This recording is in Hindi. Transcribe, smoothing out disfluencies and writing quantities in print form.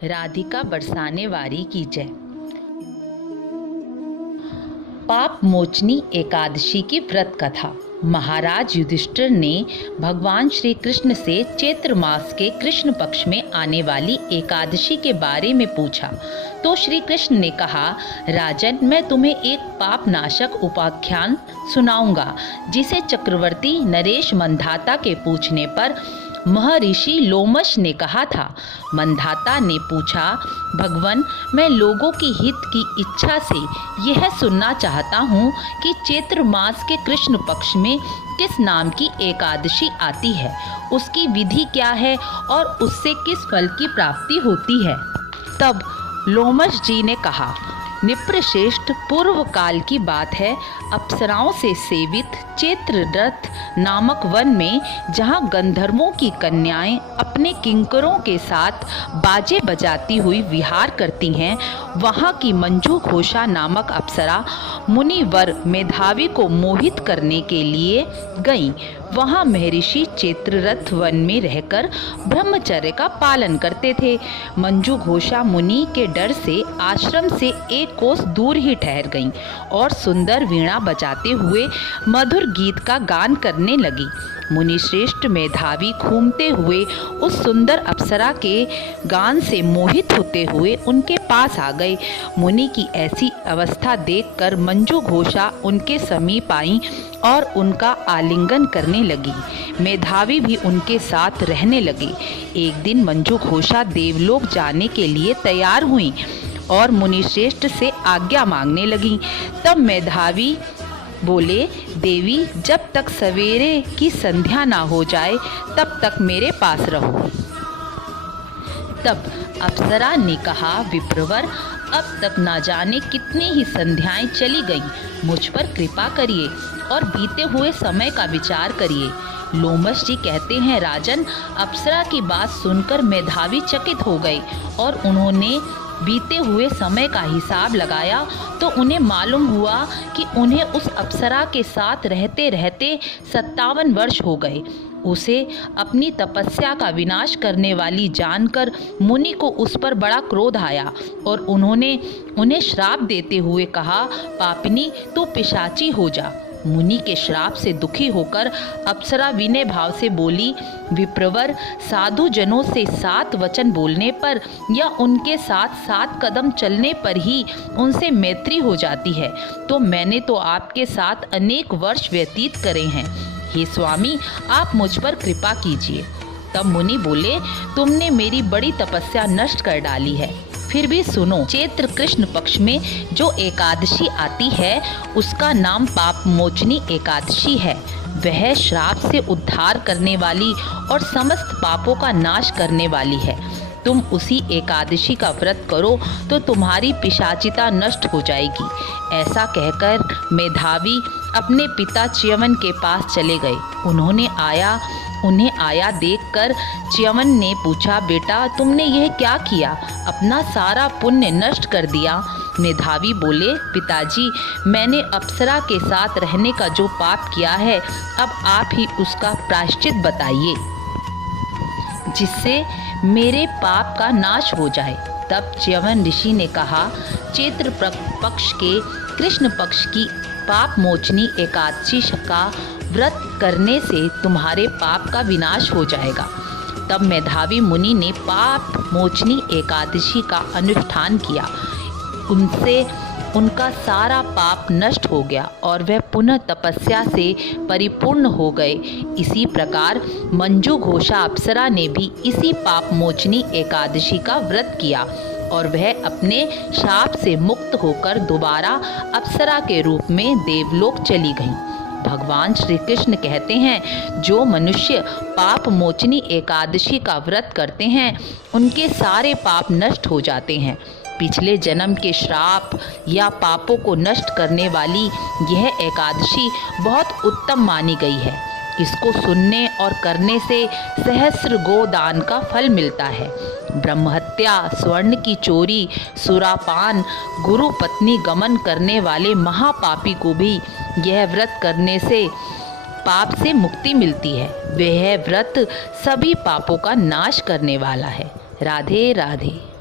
राधिका बरसाने वारी की जय। पाप मोचनी एकादशी की व्रत कथा। महाराज युधिष्ठिर ने भगवान श्री कृष्ण से चैत्र मास के कृष्ण पक्ष में आने वाली एकादशी के बारे में पूछा तो श्री कृष्ण ने कहा, राजन, मैं तुम्हें एक पाप नाशक उपाख्यान सुनाऊंगा जिसे चक्रवर्ती नरेश मंधाता के पूछने पर महर्षि लोमश ने कहा था। मंधाता ने पूछा, भगवान, मैं लोगों की हित की इच्छा से यह सुनना चाहता हूँ कि चैत्र मास के कृष्ण पक्ष में किस नाम की एकादशी आती है, उसकी विधि क्या है और उससे किस फल की प्राप्ति होती है। तब लोमश जी ने कहा, निप्रश्रेष्ठ पूर्व काल की बात है। अप्सराओं से सेवित चैत्ररथ नामक वन में जहाँ गंधर्वों की कन्याएं अपने किंकरों के साथ बाजे बजाती हुई विहार करती हैं, वहाँ की मंजू घोषा नामक अप्सरा मुनिवर मेधावी को मोहित करने के लिए गईं। वहाँ महर्षि चैत्ररथ वन में रहकर ब्रह्मचर्य का पालन करते थे। मंजू घोषा मुनि के डर से आश्रम से एक कोस दूर ही ठहर गईं और सुंदर वीणा बजाते हुए मधुर गीत का गान करने लगी। मुनिश्रेष्ठ मेधावी घूमते हुए उस सुंदर अप्सरा के गान से मोहित होते हुए उनके पास आ गए। मुनि की ऐसी अवस्था देखकर मंजू घोषा उनके समीप आई और उनका आलिंगन करने लगी। मेधावी भी उनके साथ रहने लगे। एक दिन मंजू घोषा देवलोक जाने के लिए तैयार हुई और मुनिश्रेष्ठ से आज्ञा मांगने लगी। तब मेधावी बोले, देवी, जब तक सवेरे की संध्या ना हो जाए तब तक मेरे पास रहो। तब अप्सरा ने कहा, विप्रवर, अब तक ना जाने कितनी ही संध्याएं चली गईं, मुझ पर कृपा करिए और बीते हुए समय का विचार करिए। लोमश जी कहते हैं, राजन, अप्सरा की बात सुनकर मेधावी चकित हो गए और उन्होंने बीते हुए समय का हिसाब लगाया तो उन्हें मालूम हुआ कि उन्हें उस अप्सरा के साथ रहते रहते 57 वर्ष हो गए। उसे अपनी तपस्या का विनाश करने वाली जानकर मुनि को उस पर बड़ा क्रोध आया और उन्होंने उन्हें श्राप देते हुए कहा, पापिनी, तू पिशाची हो जा। मुनि के श्राप से दुखी होकर अप्सरा विनय भाव से बोली, विप्रवर, साधु जनों से 7 वचन बोलने पर या उनके साथ 7 कदम चलने पर ही उनसे मैत्री हो जाती है, तो मैंने तो आपके साथ अनेक वर्ष व्यतीत करे हैं। हे स्वामी, आप मुझ पर कृपा कीजिए। तब मुनि बोले, तुमने मेरी बड़ी तपस्या नष्ट कर डाली है। फिर भी सुनो, चैत्र कृष्ण पक्ष में जो एकादशी आती है उसका नाम पाप मोचनी एकादशी है। वह श्राप से उद्धार करने वाली और समस्त पापों का नाश करने वाली है। तुम उसी एकादशी का व्रत करो तो तुम्हारी पिशाचिता नष्ट हो जाएगी। ऐसा कहकर मेधावी अपने पिता च्यवन के पास चले गए। उन्हें आया देखकर च्यवन ने पूछा, बेटा, तुमने यह क्या किया? अपना सारा पुण्य नष्ट कर दिया। मेधावी बोले, पिताजी, मैंने अप्सरा के साथ रहने का जो पाप किया है, अब आप ही उसका प्रायश्चित बताइए जिससे मेरे पाप का नाश हो जाए। तब च्यवन ऋषि ने कहा, चैत्र पक्ष के कृष्ण पक्ष की पाप मोचनी एकादशी का व्रत करने से तुम्हारे पाप का विनाश हो जाएगा। तब मेधावी मुनि ने पाप मोचनी एकादशी का अनुष्ठान किया। उनसे उनका सारा पाप नष्ट हो गया और वह पुनः तपस्या से परिपूर्ण हो गए। इसी प्रकार मंजू घोषा अप्सरा ने भी इसी पाप मोचनी एकादशी का व्रत किया और वह अपने शाप से मुक्त होकर दोबारा अप्सरा के रूप में देवलोक चली गईं। भगवान श्री कृष्ण कहते हैं, जो मनुष्य पाप मोचनी एकादशी का व्रत करते हैं उनके सारे पाप नष्ट हो जाते हैं। पिछले जन्म के श्राप या पापों को नष्ट करने वाली यह एकादशी बहुत उत्तम मानी गई है। इसको सुनने और करने से सहस्र गोदान का फल मिलता है। ब्रह्महत्या, स्वर्ण की चोरी, सुरापान, गुरु पत्नी गमन करने वाले महापापी को भी यह व्रत करने से पाप से मुक्ति मिलती है। वह व्रत सभी पापों का नाश करने वाला है। राधे राधे।